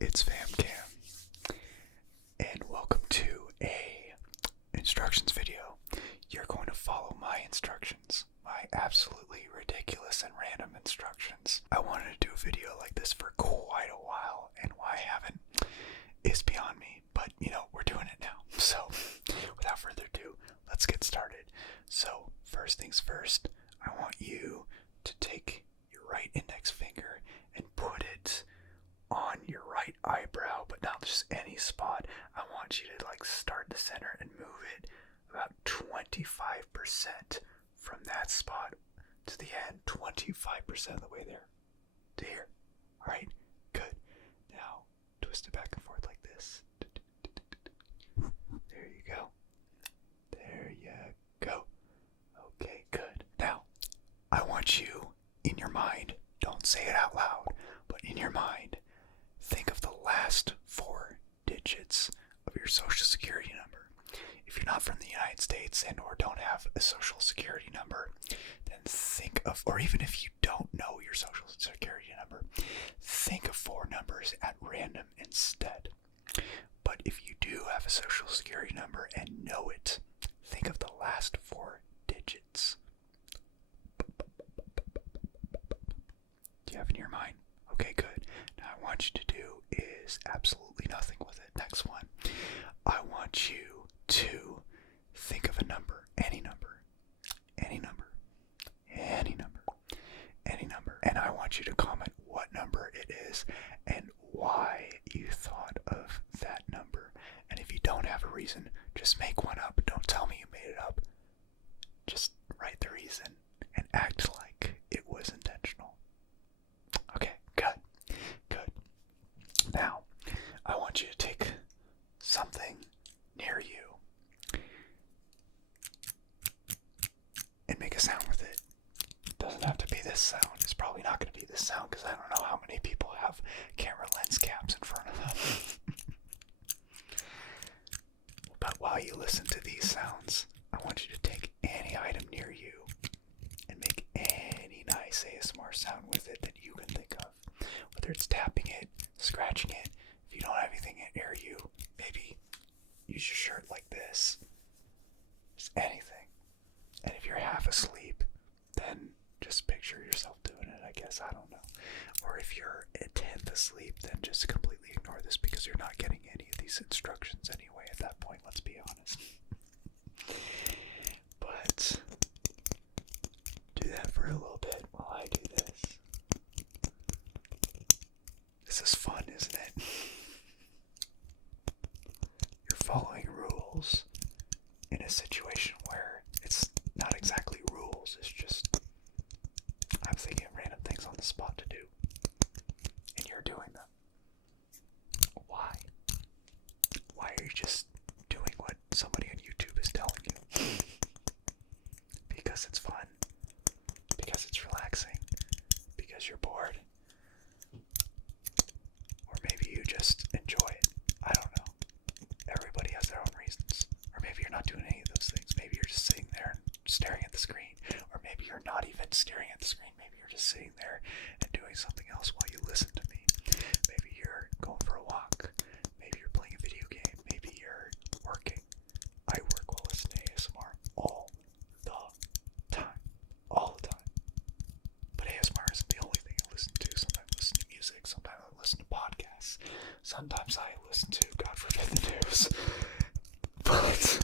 it's FamCam, and welcome to a instructions video. You're going to follow my instructions, my absolutely ridiculous and random instructions. I wanted to do a video like this for quite a while, and why I haven't is beyond me, but we're doing it now. So, without further ado, let's get started. So, first things first, I want you to take your right index finger and put it on your right eyebrow, but not just any spot. I want you to start the center and move it about 25% from that spot to the end, 25% of the way there to here. Alright, good. Now twist it back and forth like this. There you go. There you go. Okay, good. Now, I want you, in your mind, don't say it out loud, but in your mind, think of the last 4 digits of your social security number. If you're not from the United States and or don't have a social security number, then think of, or even if you don't know your social security number, think of 4 numbers at random instead. But if you do have a social security number and know it, think of the last 4 digits. Do you have it in your mind? Okay, good. Now I want you to do is absolutely nothing with it. Next one. I want you to think of a number, any number, any number, any number, any number. And I want you to comment what number it is and why you thought of that number. And if you don't have a reason, just make one up. Don't tell me you made it up. Just write the reason and act like it was intentional. Okay, good. Good. Now, I want you to take something near you and make a sound with it. It doesn't have to be this sound. It's probably not going to be this sound because I don't know how many people have camera lens caps in front of them. But while you listen to these sounds, I want you to take any item near you and make any nice ASMR sound with it that you can think of. Whether it's tapping it, scratching it. If you don't have anything near you, maybe use your shirt like this. Just anything. And if you're half asleep, then just picture yourself doing it, I guess. I don't know. Or if you're a tenth asleep, then just completely ignore this because you're not getting any of these instructions anyway at that point, let's be honest. But do that for a little bit while I do this. This is fun, isn't it? You're following rules in a situation where it's not exactly rules, it's just I'm thinking of random things on the spot to do. And you're doing them. Why? Why are you just doing what somebody on YouTube is telling you? Because it's fun. Because it's relaxing. Because you're bored. Or maybe you just enjoy it. I don't know. Everybody has their own reasons. Or maybe you're not doing any of those things. Maybe you're just sitting there and staring at the screen. Or maybe you're not even staring at the screen. Maybe you're just sitting there and doing something else while you listen to me. Maybe you're going for a walk. Maybe you're playing a video game. Maybe you're working. I work while listening to ASMR all the time. All the time. But ASMR isn't the only thing I listen to. Sometimes I listen to music. Sometimes I listen to podcasts. Sometimes I listen to, God forbid, the news. But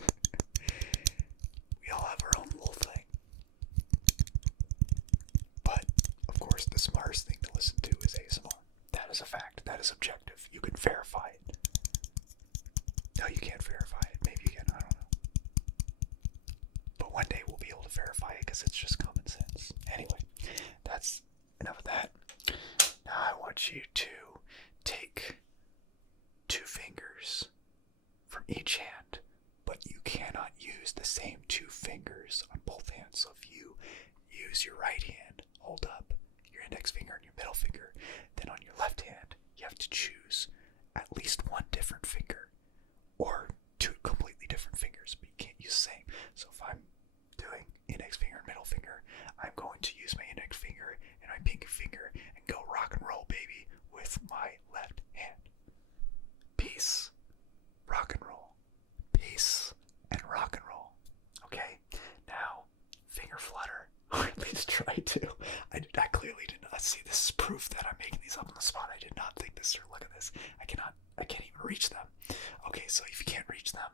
we all have our own little thing. But, of course, the smartest thing to listen to is ASMR. That is a fact. That is objective. You can verify it. No, you can't verify it. Maybe you can. I don't know. But one day we'll be able to verify it because it's just common sense. Anyway, that's enough of that. Now I want you to take 2 fingers from each hand, but you cannot use the same 2 fingers on both hands. So if you use your right hand, hold up your index finger and your middle finger, then on your left hand, you have to choose at least 1 different finger or 2 completely different fingers, but you can't use the same. So if I'm doing index finger and middle finger, I'm going to use my index finger and my pinky finger and go rock and roll, baby, with my left hand. try to. I clearly did not see. This is proof that I'm making these up on the spot. I did not think this through. Look at this. I can't even reach them. Okay, so if you can't reach them,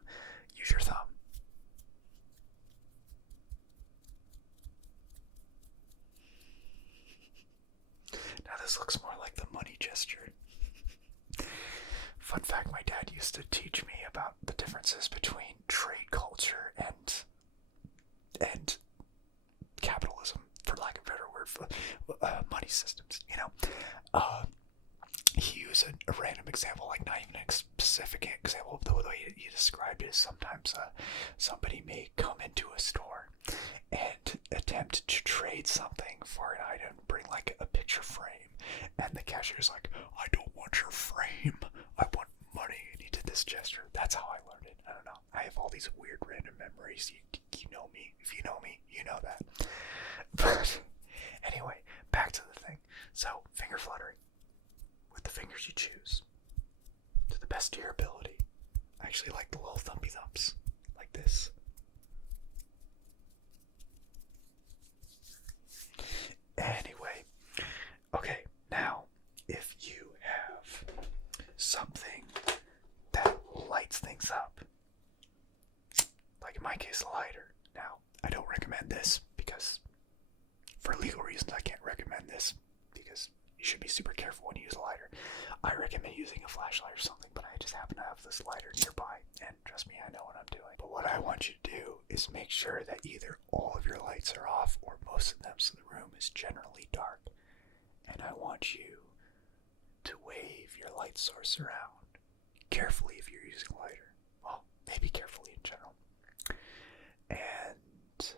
use your thumb. Now this looks more like the money gesture. Fun fact, my dad used to teach me about the differences between trade culture and capitalism, for lack of a better word, for money systems, you know. He used a random example, like not even a specific example, but the way he described it is sometimes somebody may come into a store and attempt to trade something for an item, bring like a picture frame, and the cashier's like, I don't want your frame, I want money, and he did this gesture. That's how I learned it. I don't know. I have all these weird random memories. You know me. If you know me, you know that. But anyway, back to the thing. So, finger fluttering. With the fingers you choose. To the best of your ability. I actually like the little thumpy thumps. Like this. Anyway. Okay, now, if you have something that lights things up, like in my case, a lighter. Now, I don't recommend this because, for legal reasons, I can't recommend this because you should be super careful when you use a lighter. I recommend using a flashlight or something, but I just happen to have this lighter nearby, and trust me, I know what I'm doing. But what I want you to do is make sure that either all of your lights are off or most of them, so the room is generally dark. And I want you to wave your light source around carefully if you're using a lighter. Well, maybe carefully in general. And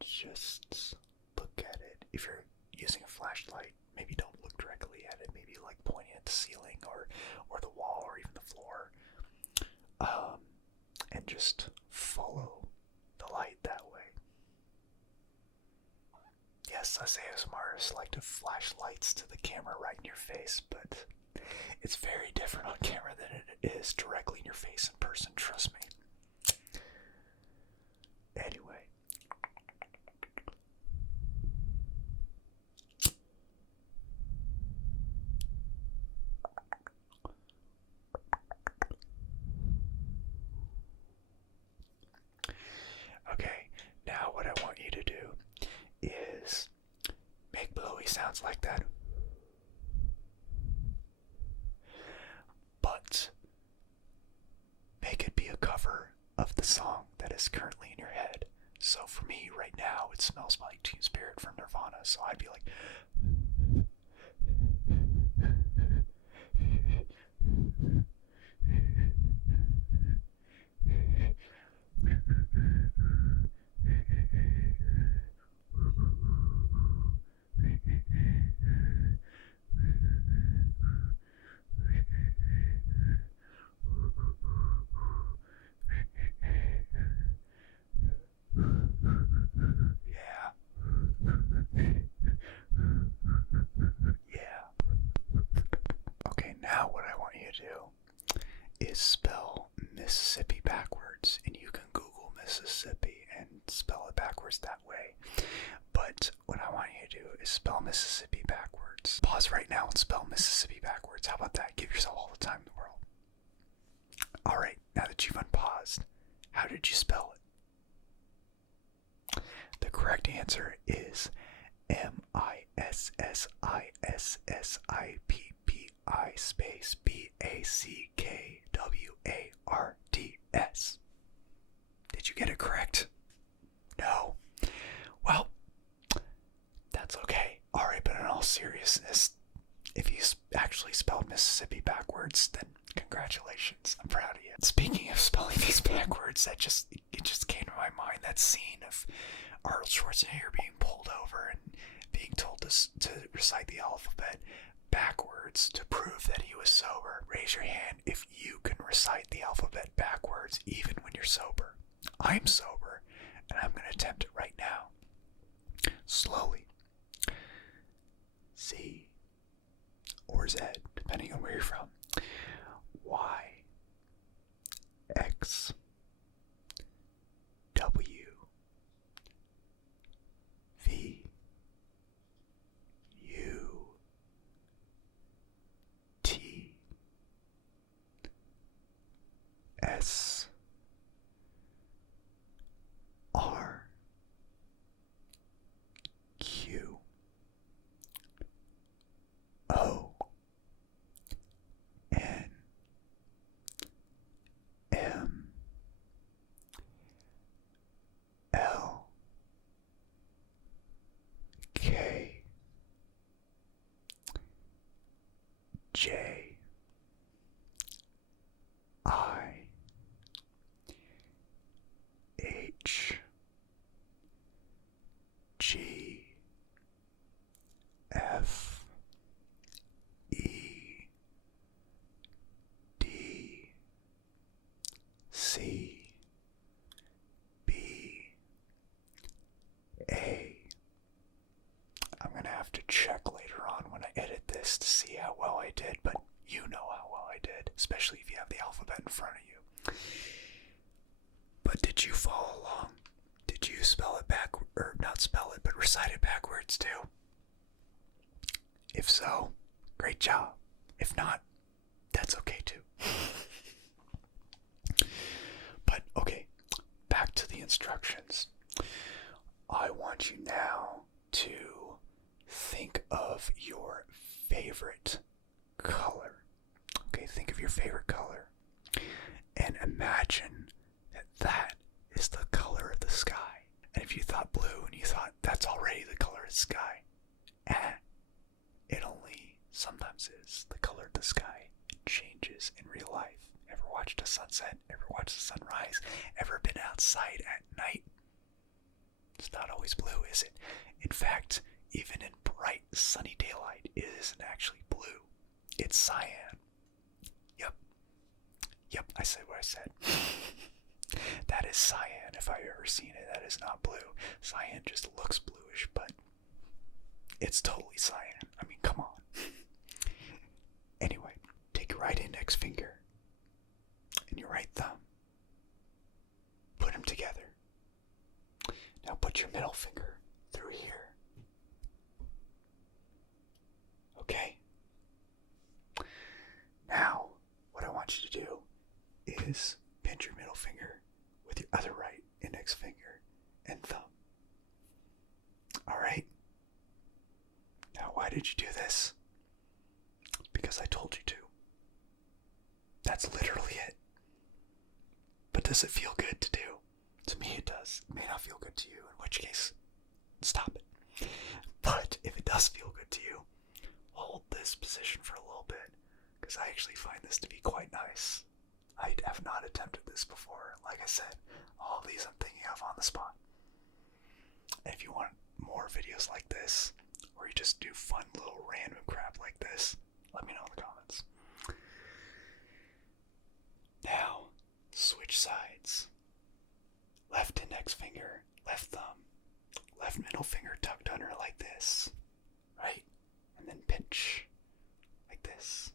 just look at it. If you're using a flashlight, maybe don't look directly at it. Maybe like pointing at the ceiling or the wall or even the floor. And just follow the light that way. Yes, us ASMR artists like to flash lights to the camera right in your face, but it's very different on camera than it is directly in your face in person, trust me. Anyway. Okay, now what I want you to do is make blowy sounds like that. But make it be a cover of the song that is currently in your head. So for me right now, it smells like Teen Spirit from Nirvana. So I'd be like, okay, now what I want you to do is spell Mississippi backwards, and you can Google Mississippi and spell it backwards that way. But what I want you to do is spell Mississippi backwards. Pause right now and spell Mississippi backwards. How about that? Give yourself all the time in the world. Alright, now that you've unpaused, how did you spell it? The correct answer is Mississippi space Backwards. Did you get it correct? No. Well, that's okay. Alright, but in all seriousness, if you actually spelled Mississippi backwards, then congratulations. I'm proud of you. Speaking of spelling these backwards, it just came to my mind, that scene of Arnold Schwarzenegger being pulled over and being told to recite the alphabet backwards to prove that he was sober. Raise your hand if you can recite the alphabet backwards even when you're sober. I'm sober, and I'm going to attempt it right now. Slowly. C or Z, depending on where you're from. Y, X, W, V, in front of you. But did you follow along? Did you spell it back, or not spell it, but recite it backwards too? If so, great job. If not, that's okay too. But okay, back to the instructions. I want you now to think of your favorite color. Okay, think of your favorite color. And imagine that that is the color of the sky. And if you thought blue and you thought that's already the color of the sky, it only sometimes is the color of the sky. It changes in real life. Ever watched a sunset? Ever watched a sunrise? Ever been outside at night? It's not always blue, is it? In fact, even in bright sunny daylight, it isn't actually blue. It's cyan. Yep, I said what I said. That is cyan, if I've ever seen it. That is not blue. Cyan just looks bluish, but it's totally cyan. I mean, come on. Anyway, take your right index finger and your right thumb. Put them together. Now put your middle finger through here. Okay? Now, what I want you to do is pinch your middle finger with your other right index finger and thumb. Alright? Now, why did you do this? Because I told you to. That's literally it. But does it feel good to do? To me it does. It may not feel good to you, in which case, stop it. But if it does feel good to you, hold this position for a little bit, because I actually find this to be quite nice. I have not attempted this before. Like I said, all of these I'm thinking of on the spot. And if you want more videos like this, or you just do fun little random crap like this, let me know in the comments. Now, switch sides. Left index finger, left thumb, left middle finger tucked under like this, right? And then pinch like this.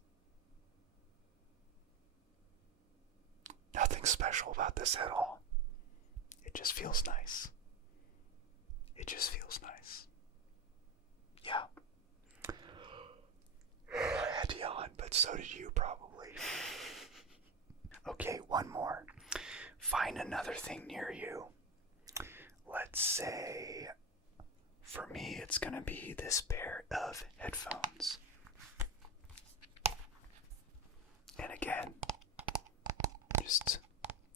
Nothing special about this at all. It just feels nice. It just feels nice. Yeah. I had to yawn, but so did you probably. Okay, one more. Find another thing near you. Let's say, for me, it's gonna be this pair of headphones. And again, just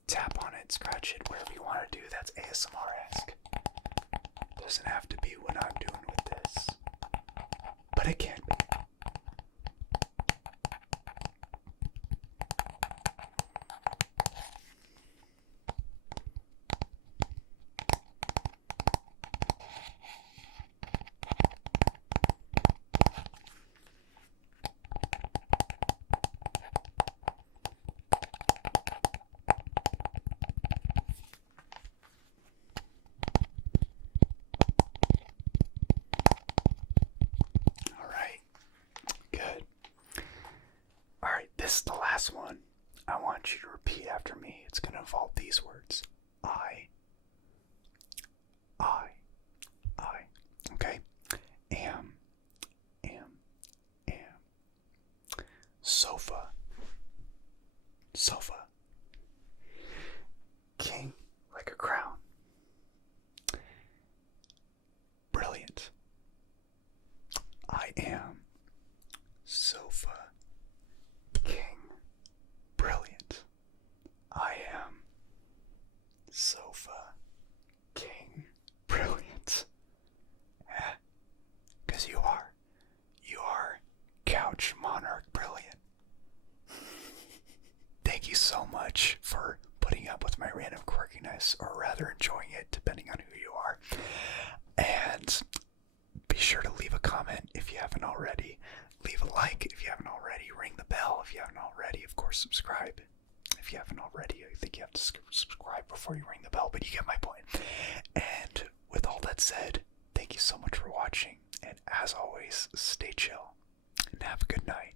tap on it, scratch it, whatever you want to do. That's ASMR-esque. Doesn't have to be what I'm doing with this, but it can be. This is the last one. I want you to repeat after me. It's going to involve these words. I. Okay? Am. Sofa. King, like a crown. Brilliant. I am. Sofa. King. Brilliant. I am. Sofa. King. Brilliant. Because you are. You are Couch Monarch Brilliant. Thank you so much for putting up with my random quirkiness, or rather enjoying it, depending on who you are. And be sure to leave a comment if you haven't already. Leave a like if you haven't already. Ring the bell if you haven't already. Of course, subscribe if you haven't already. I think you have to subscribe before you ring the bell, but you get my point. And with all that said, thank you so much for watching. And as always, stay chill and have a good night.